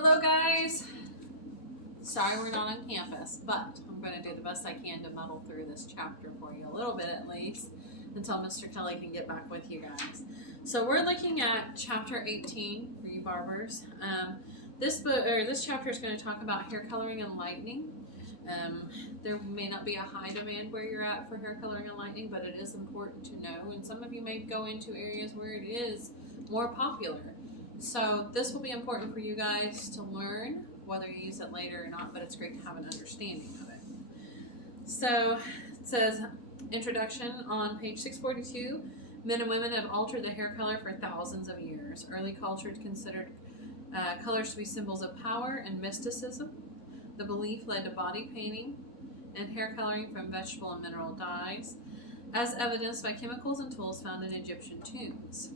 Hello guys! Sorry we're not on campus, but I'm going to do the best I can to muddle through this chapter for you, a little bit at least, until Mr. Kelly can get back with you guys. So we're looking at chapter 18 for you barbers. This chapter is going to talk about hair coloring and lightening. There may not be a high demand where you're at for hair coloring and lightening, but it is important to know, and some of you may go into areas where it is more popular. So this will be important for you guys to learn, whether you use it later or not, but it's great to have an understanding of it. So it says, introduction on page 642, men and women have altered the hair color for thousands of years. Early culture considered colors to be symbols of power and mysticism. The belief led to body painting and hair coloring from vegetable and mineral dyes, as evidenced by chemicals and tools found in Egyptian tombs.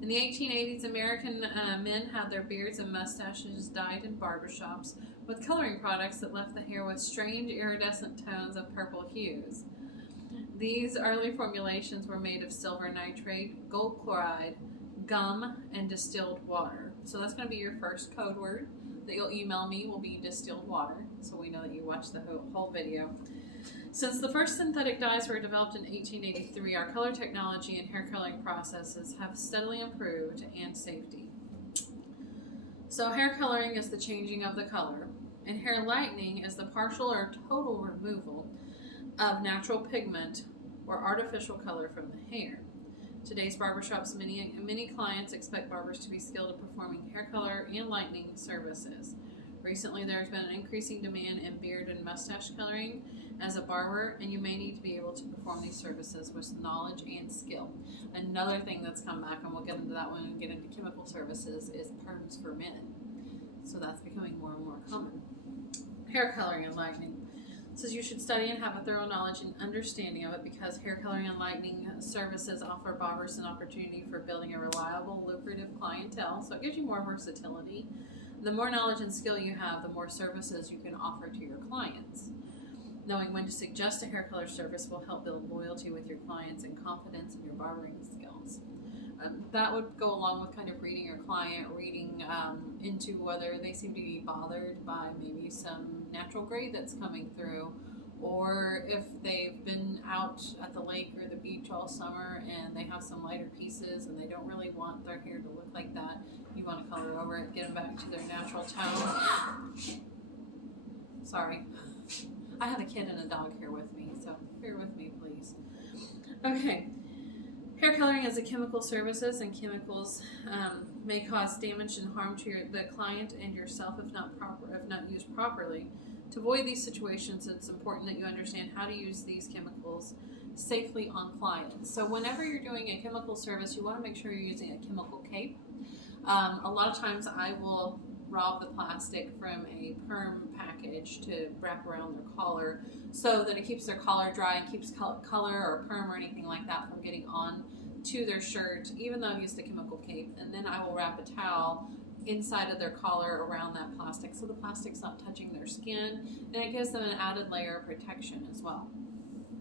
In the 1880s, American men had their beards and mustaches dyed in barbershops with coloring products that left the hair with strange iridescent tones of purple hues. These early formulations were made of silver nitrate, gold chloride, gum, and distilled water. So that's going to be your first code word that you'll email me will be distilled water, so we know that you watched the whole video. Since the first synthetic dyes were developed in 1883, our color technology and hair coloring processes have steadily improved and safety. So hair coloring is the changing of the color, and hair lightening is the partial or total removal of natural pigment or artificial color from the hair. Today's barbershops, many clients expect barbers to be skilled at performing hair color and lightening services. Recently, there has been an increasing demand in beard and mustache coloring as a barber, and you may need to be able to perform these services with knowledge and skill. Another thing that's come back, and we'll get into that when we get into chemical services, is perms for men. So that's becoming more and more common. Hair coloring and lightening. It says you should study and have a thorough knowledge and understanding of it because hair coloring and lightening services offer barbers an opportunity for building a reliable, lucrative clientele. So it gives you more versatility. The more knowledge and skill you have, the more services you can offer to your clients. Knowing when to suggest a hair color service will help build loyalty with your clients and confidence in your barbering skills. That would go along with kind of reading your client, reading into whether they seem to be bothered by maybe some natural gray that's coming through, or if they've been out at the lake or the beach all summer and they have some lighter pieces and they don't really want their hair to look like that. You want to color over it, get them back to their natural tone. Sorry. I have a kid and a dog here with me, so bear with me, please. Okay. Hair coloring is a chemical services, and chemicals may cause damage and harm to the client and yourself if not used properly. To avoid these situations, it's important that you understand how to use these chemicals safely on clients. So whenever you're doing a chemical service, you want to make sure you're using a chemical cape. A lot of times I will rob the plastic from a perm package to wrap around their collar so that it keeps their collar dry and keeps color or perm or anything like that from getting on to their shirt, even though I've used a chemical cape. And then I will wrap a towel inside of their collar around that plastic so the plastic's not touching their skin, and it gives them an added layer of protection as well.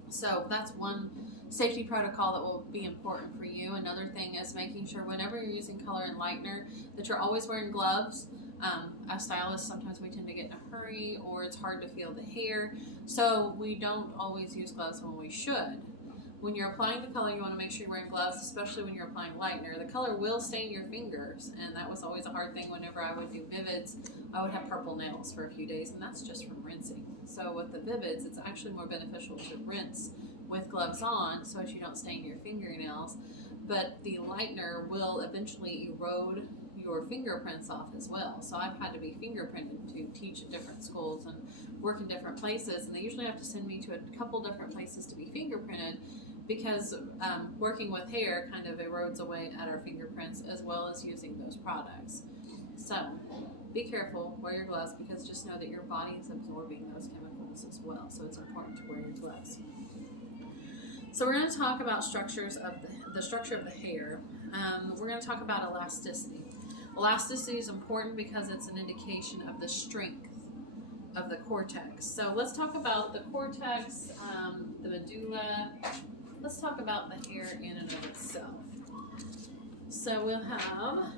So that's one safety protocol that will be important for you. Another thing is making sure whenever you're using color and lightener that you're always wearing gloves. As stylists, sometimes we tend to get in a hurry or it's hard to feel the hair, so we don't always use gloves when we should. When you're applying the color, you want to make sure you're wearing gloves, especially when you're applying lightener. The color will stain your fingers, and that was always a hard thing whenever I would do vivids. I would have purple nails for a few days, and that's just from rinsing. So with the vivids, it's actually more beneficial to rinse with gloves on so that you don't stain your fingernails, but the lightener will eventually erode your fingerprints off as well. So I've had to be fingerprinted to teach at different schools and work in different places, and they usually have to send me to a couple different places to be fingerprinted because working with hair kind of erodes away at our fingerprints as well as using those products. So be careful, wear your gloves, because just know that your body is absorbing those chemicals as well, so it's important to wear your gloves. So we're going to talk about structures of the structure of the hair. We're going to talk about elasticity. Elasticity is important because it's an indication of the strength of the cortex. So let's talk about the cortex, the medulla. Let's talk about the hair in and of itself. So we'll have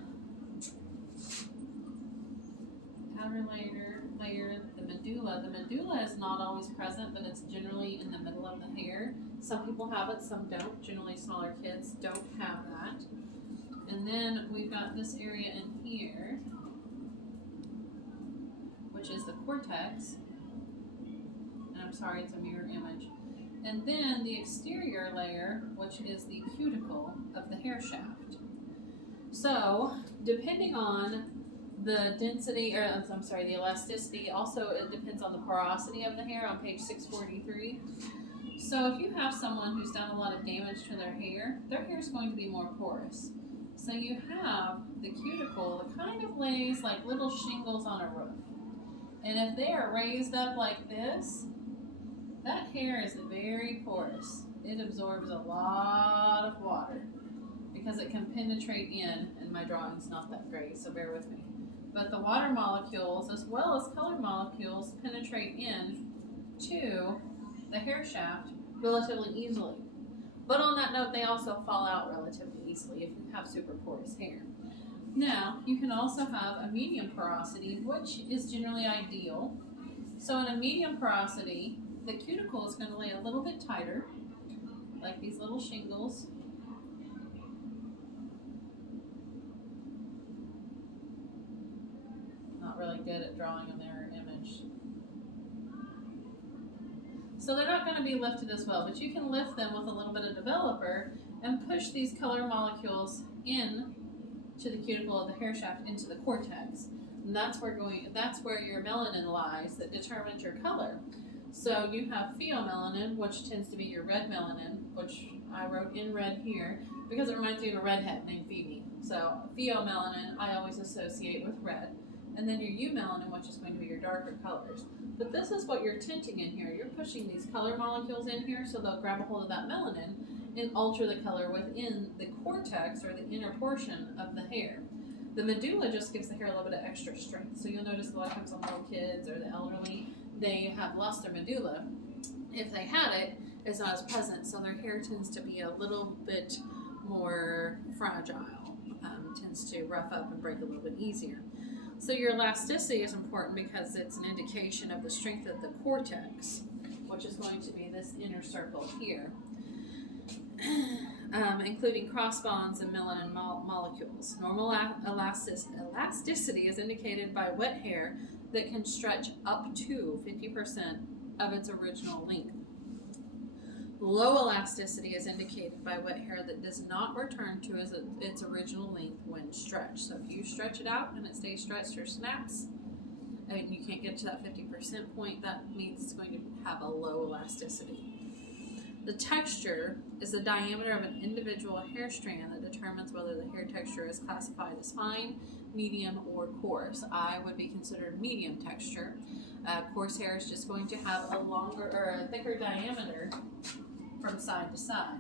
the medulla is not always present, but it's generally in the middle of the hair. Some people have it, some don't. Generally, smaller kids don't have that. And then we've got this area in here, which is the cortex. And I'm sorry, it's a mirror image. And then the exterior layer, which is the cuticle of the hair shaft. So, depending on the density, or I'm sorry, the elasticity, also it depends on the porosity of the hair on page 643. So if you have someone who's done a lot of damage to their hair is going to be more porous. So you have the cuticle that kind of lays like little shingles on a roof. And if they are raised up like this, that hair is very porous. It absorbs a lot of water because it can penetrate in, and my drawing's not that great, so bear with me. But the water molecules, as well as color molecules, penetrate in to the hair shaft relatively easily. But on that note, they also fall out relatively easily if you have super porous hair. Now, you can also have a medium porosity, which is generally ideal. So in a medium porosity, the cuticle is going to lay a little bit tighter, like these little shingles. Not really good at drawing a mirror image. So they're not going to be lifted as well, but you can lift them with a little bit of developer and push these color molecules in to the cuticle of the hair shaft into the cortex. And that's where your melanin lies that determines your color. So you have pheomelanin, which tends to be your red melanin, which I wrote in red here because it reminds me of a redhead named Phoebe. So pheomelanin I always associate with red. And then your eumelanin, which is going to be your darker colors. But this is what you're tinting in here. You're pushing these color molecules in here so they'll grab a hold of that melanin and alter the color within the cortex or the inner portion of the hair. The medulla just gives the hair a little bit of extra strength. So you'll notice a lot of times on little kids or the elderly, they have lost their medulla. If they had it, it's not as present, so their hair tends to be a little bit more fragile, tends to rough up and break a little bit easier. So your elasticity is important because it's an indication of the strength of the cortex, which is going to be this inner circle here, including cross bonds and melanin molecules. Normal elasticity is indicated by wet hair that can stretch up to 50% of its original length. Low elasticity is indicated by wet hair that does not return to its original length when stretched. So if you stretch it out and it stays stretched or snaps, and you can't get to that 50% point, that means it's going to have a low elasticity. The texture is the diameter of an individual hair strand that determines whether the hair texture is classified as fine, medium, or coarse. I would be considered medium texture. Coarse hair is just going to have a longer or a thicker diameter from side to side.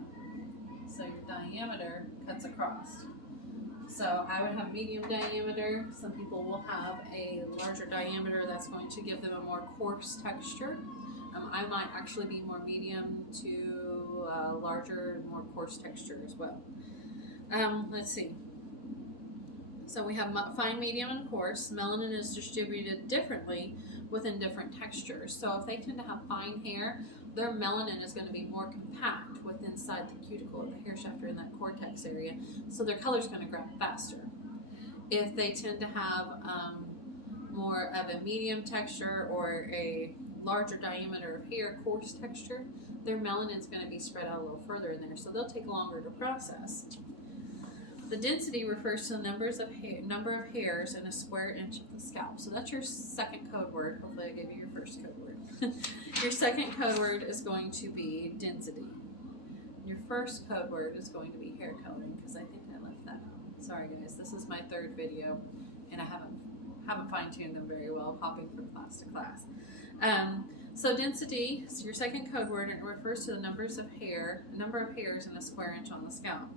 So your diameter cuts across. So I would have medium diameter. Some people will have a larger diameter that's going to give them a more coarse texture. I might actually be more medium to larger, more coarse texture as well. Let's see. So we have fine, medium, and coarse. Melanin is distributed differently within different textures. So if they tend to have fine hair, their melanin is going to be more compact within inside the cuticle of the hair shaft or in that cortex area. So their color is going to grab faster. If they tend to have more of a medium texture or a larger diameter of hair, coarse texture, their melanin is going to be spread out a little further in there, so they'll take longer to process. The density refers to the number of hairs in a square inch of the scalp. So that's your second code word. Hopefully I gave you your first code word. Your second code word is going to be density. Your first code word is going to be hair coloring, because I think I left that out. Sorry guys, this is my third video, and I haven't fine-tuned them very well, hopping from class to class. So density is your second code word, and it refers to the number of hairs in a square inch on the scalp.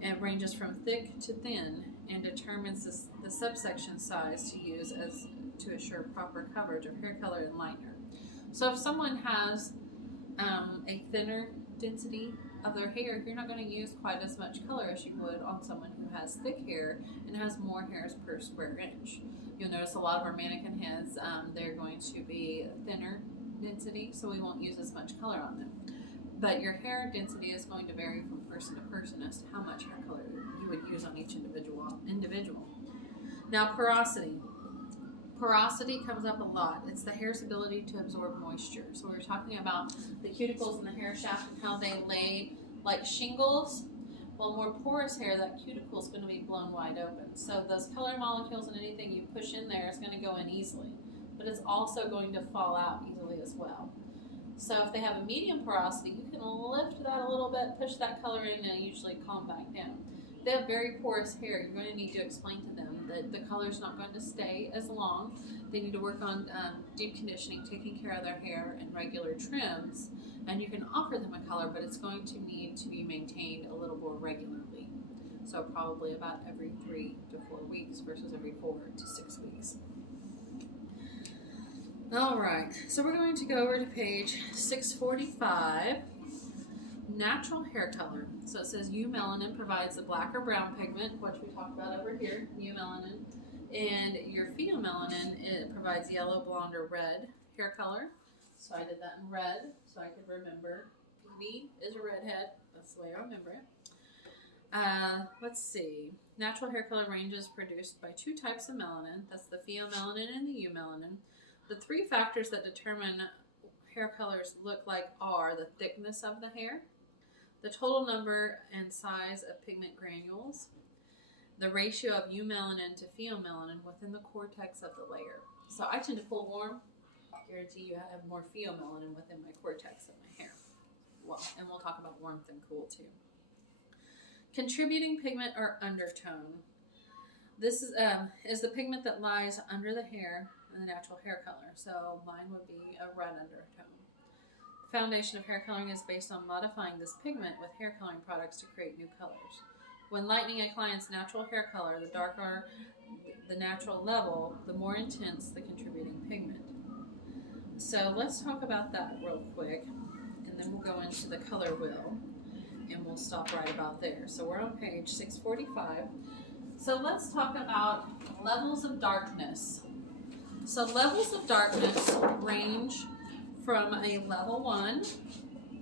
It ranges from thick to thin and determines the subsection size to use to assure proper coverage of hair color and lightener. So if someone has a thinner density of their hair, you're not going to use quite as much color as you would on someone who has thick hair and has more hairs per square inch. You'll notice a lot of our mannequin heads, they're going to be thinner density, so we won't use as much color on them. But your hair density is going to vary from person to person as to how much hair color you would use on each individual. Now, porosity. Porosity comes up a lot. It's the hair's ability to absorb moisture. So we were talking about the cuticles in the hair shaft and how they lay like shingles. Well, more porous hair, that cuticle is going to be blown wide open. So those color molecules and anything you push in there is going to go in easily. But it's also going to fall out easily as well. So if they have a medium porosity, you can lift that a little bit, push that color in, and it'll usually calm back down. If they have very porous hair, you're going to need to explain to them that the color is not going to stay as long. They need to work on deep conditioning, taking care of their hair, and regular trims. And you can offer them a color, but it's going to need to be maintained a little more regularly. So probably about every 3 to 4 weeks versus every 4 to 6 weeks. All right, so we're going to go over to page 645. Natural hair color. So it says eumelanin provides the black or brown pigment, which we talked about over here, eumelanin. And your pheomelanin, it provides yellow, blonde, or red hair color. So I did that in red so I could remember. P is a redhead. That's the way I remember it. Let's see. Natural hair color range is produced by 2 types of melanin. That's the pheomelanin and the eumelanin. The 3 factors that determine hair colors look like are the thickness of the hair, the total number and size of pigment granules, the ratio of eumelanin to pheomelanin within the cortex of the layer. So I tend to pull warm. I guarantee you I have more pheomelanin within my cortex of my hair. Well, and we'll talk about warmth and cool too. Contributing pigment or undertone. This is the pigment that lies under the hair and the natural hair color. So mine would be a red undertone. The foundation of hair coloring is based on modifying this pigment with hair coloring products to create new colors. When lightening a client's natural hair color, the darker the natural level, the more intense the contributing pigment. So let's talk about that real quick, and then we'll go into the color wheel, and we'll stop right about there. So we're on page 645. So let's talk about levels of darkness. So levels of darkness range from a level 1,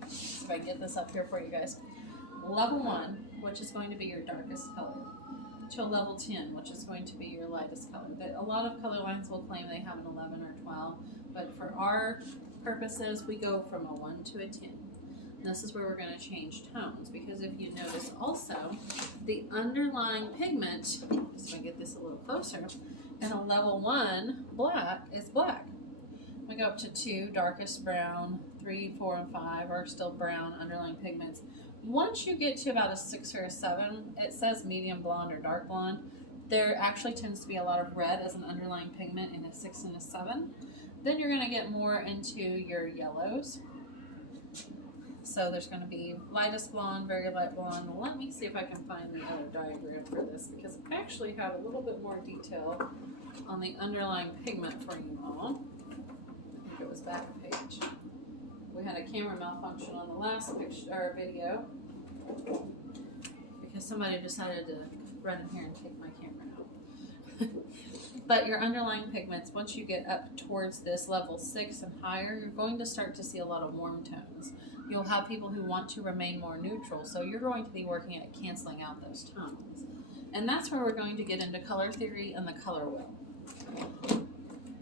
if I get this up here for you guys, level 1, which is going to be your darkest color, to a level 10, which is going to be your lightest color. A lot of color lines will claim they have an 11 or 12, but for our purposes, we go from a 1 to a 10. And this is where we're going to change tones, because if you notice also, the underlying pigment, just going to get this a little closer, in a level 1 black is black. We go up to 2, darkest brown, 3, 4, and 5 are still brown underlying pigments. Once you get to about a 6 or a 7, it says medium blonde or dark blonde. There actually tends to be a lot of red as an underlying pigment in a 6 and a 7. Then you're going to get more into your yellows. So there's going to be lightest blonde, very light blonde. Let me see if I can find the other diagram for this, because I actually have a little bit more detail on the underlying pigment for you all. I think it was back page. We had a camera malfunction on the last video because somebody decided to run in here and take my camera out. But your underlying pigments, once you get up towards this level 6 and higher, you're going to start to see a lot of warm tones. You'll have people who want to remain more neutral, so you're going to be working at canceling out those tones. And that's where we're going to get into color theory and the color wheel.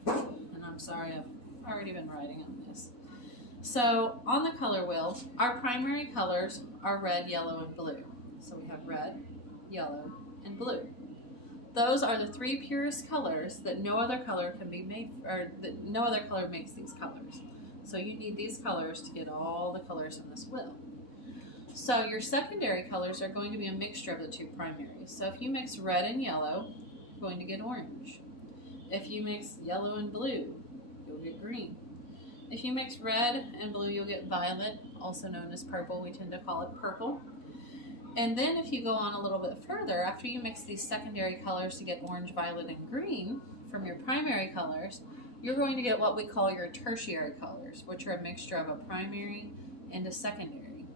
And I'm sorry, I've already been writing on this. So on the color wheel, our primary colors are red, yellow, and blue. So we have red, yellow, and blue. Those are the 3 purest colors that no other color can be made, or that no other color makes these colors. So you need these colors to get all the colors in this wheel. So your secondary colors are going to be a mixture of the 2 primaries. So if you mix red and yellow, you're going to get orange. If you mix yellow and blue, you'll get green. If you mix red and blue, you'll get violet, also known as purple. We tend to call it purple. And then if you go on a little bit further, after you mix these secondary colors to get orange, violet, and green from your primary colors, you're going to get what we call your tertiary colors, which are a mixture of a primary and a secondary.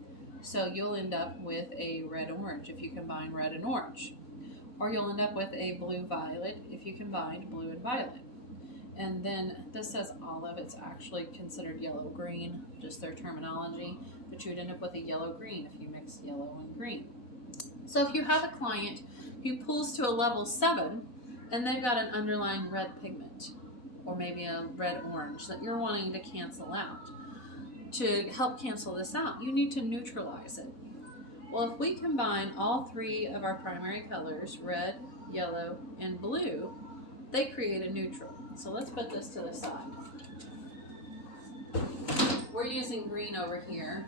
So you'll end up with a red-orange if you combine red and orange. Or you'll end up with a blue-violet if you combine blue and violet. And then this says olive. It's actually considered yellow-green, just their terminology. But you would end up with a yellow-green if you mix yellow and green. So if you have a client who pulls to a level 7 and they've got an underlying red pigment or maybe a red-orange that you're wanting to cancel out, to help cancel this out, you need to neutralize it. Well, if we combine all 3 of our primary colors, red, yellow, and blue, they create a neutral. So let's put this to the side. We're using green over here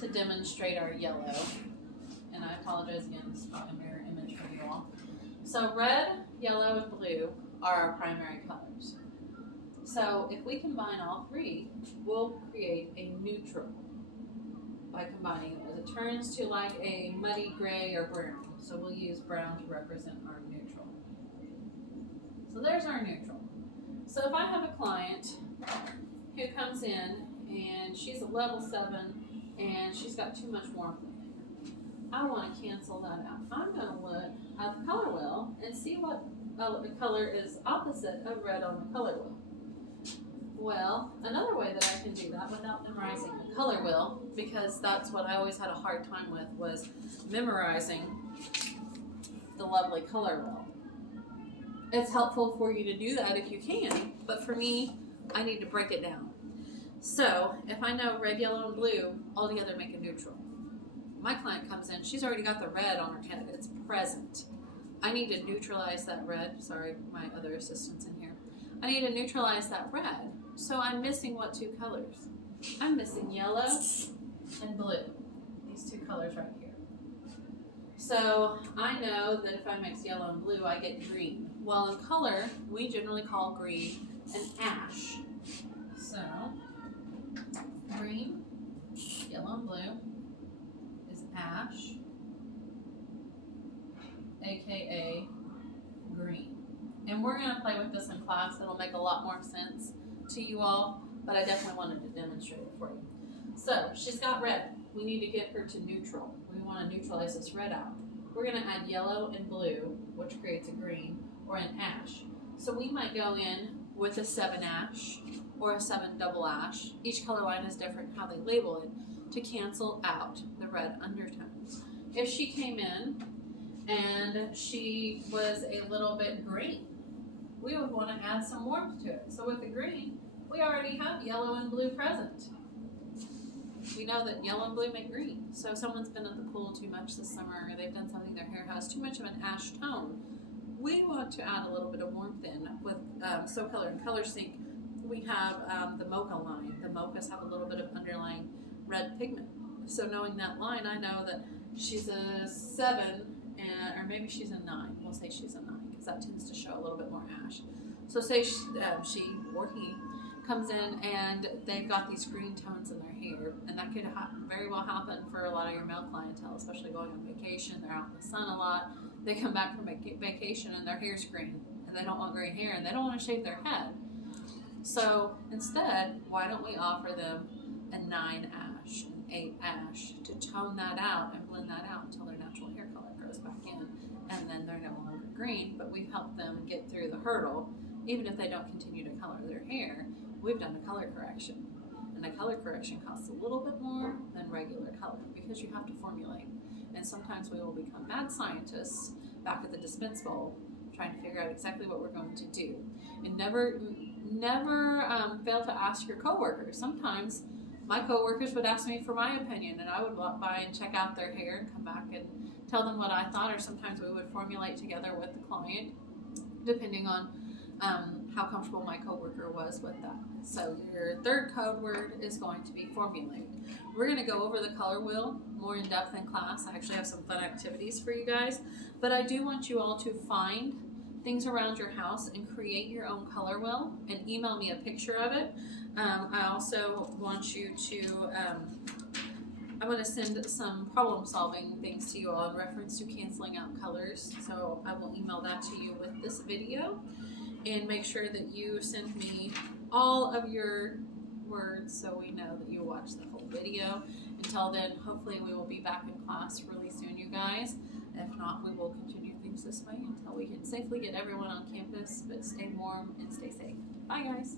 to demonstrate our yellow. And I apologize again, this is not a mirror image for you all. So red, yellow, and blue are our primary colors. So if we combine all 3, we'll create a neutral by combining it. It turns to like a muddy gray or brown. So we'll use brown to represent our neutral. So there's our neutral. So if I have a client who comes in and she's a level 7 and she's got too much warmth in there, I want to cancel that out. I'm going to look at the color wheel and see what color is opposite of red on the color wheel. Well, another way that I can do that without memorizing the color wheel, because that's what I always had a hard time with, was memorizing the lovely color wheel. It's helpful for you to do that if you can, but for me, I need to break it down. So if I know red, yellow, and blue all together make a neutral. My client comes in, she's already got the red on her head, it's present. I need to neutralize that red. Sorry, my other assistant's in here. I need to neutralize that red. So I'm missing what 2 colors? I'm missing yellow and blue. These 2 colors right here. So I know that if I mix yellow and blue, I get green. Well, in color, we generally call green an ash. So green, yellow, and blue is ash, aka green. And we're going to play with this in class. It'll make a lot more sense to you all, but I definitely wanted to demonstrate it for you. So she's got red. We need to get her to neutral. We want to neutralize this red out. We're going to add yellow and blue, which creates a green, or an ash. So we might go in with a 7 ash or a 7 double ash. Each color line is different how they label it to cancel out the red undertones. If she came in and she was a little bit green, we would want to add some warmth to it. So with the green, we already have yellow and blue present. We know that yellow and blue make green. So if someone's been at the pool too much this summer, or they've done something, their hair has too much of an ash tone, we want to add a little bit of warmth in. With So Color and Color Sync, we have the mocha line. The mochas have a little bit of underlying red pigment. So knowing that line, I know that she's a 7, or maybe she's a 9. We'll say she's a 9 because that tends to show a little bit more ash. So say she or he comes in and they've got these green tones in their hair, and that could very well happen for a lot of your male clientele, especially going on vacation. They're out in the sun a lot. They come back from vacation and their hair's green, and they don't want green hair, and they don't want to shave their head. So instead, why don't we offer them a 9 ash, an 8 ash, to tone that out and blend that out until their natural hair color goes back in, and then they're no longer green, but we've helped them get through the hurdle. Even if they don't continue to color their hair, we've done a color correction. And a color correction costs a little bit more than regular color because you have to formulate. And sometimes we will become mad scientists back at the dispense bowl trying to figure out exactly what we're going to do. And never fail to ask your coworkers. Sometimes my coworkers would ask me for my opinion, and I would walk by and check out their hair and come back and tell them what I thought, or sometimes we would formulate together with the client, depending on how comfortable my coworker was with that. So your third code word is going to be formulate. We're going to go over the color wheel more in depth in class. I actually have some fun activities for you guys, but I do want you all to find things around your house and create your own color wheel and email me a picture of it. I also want you to I'm going to send some problem solving things to you all in reference to canceling out colors. So I will email that to you with this video. And make sure that you send me all of your words so we know that you watched the whole video. Until then, hopefully we will be back in class really soon, you guys. If not, we will continue things this way until we can safely get everyone on campus, but stay warm and stay safe. Bye, guys.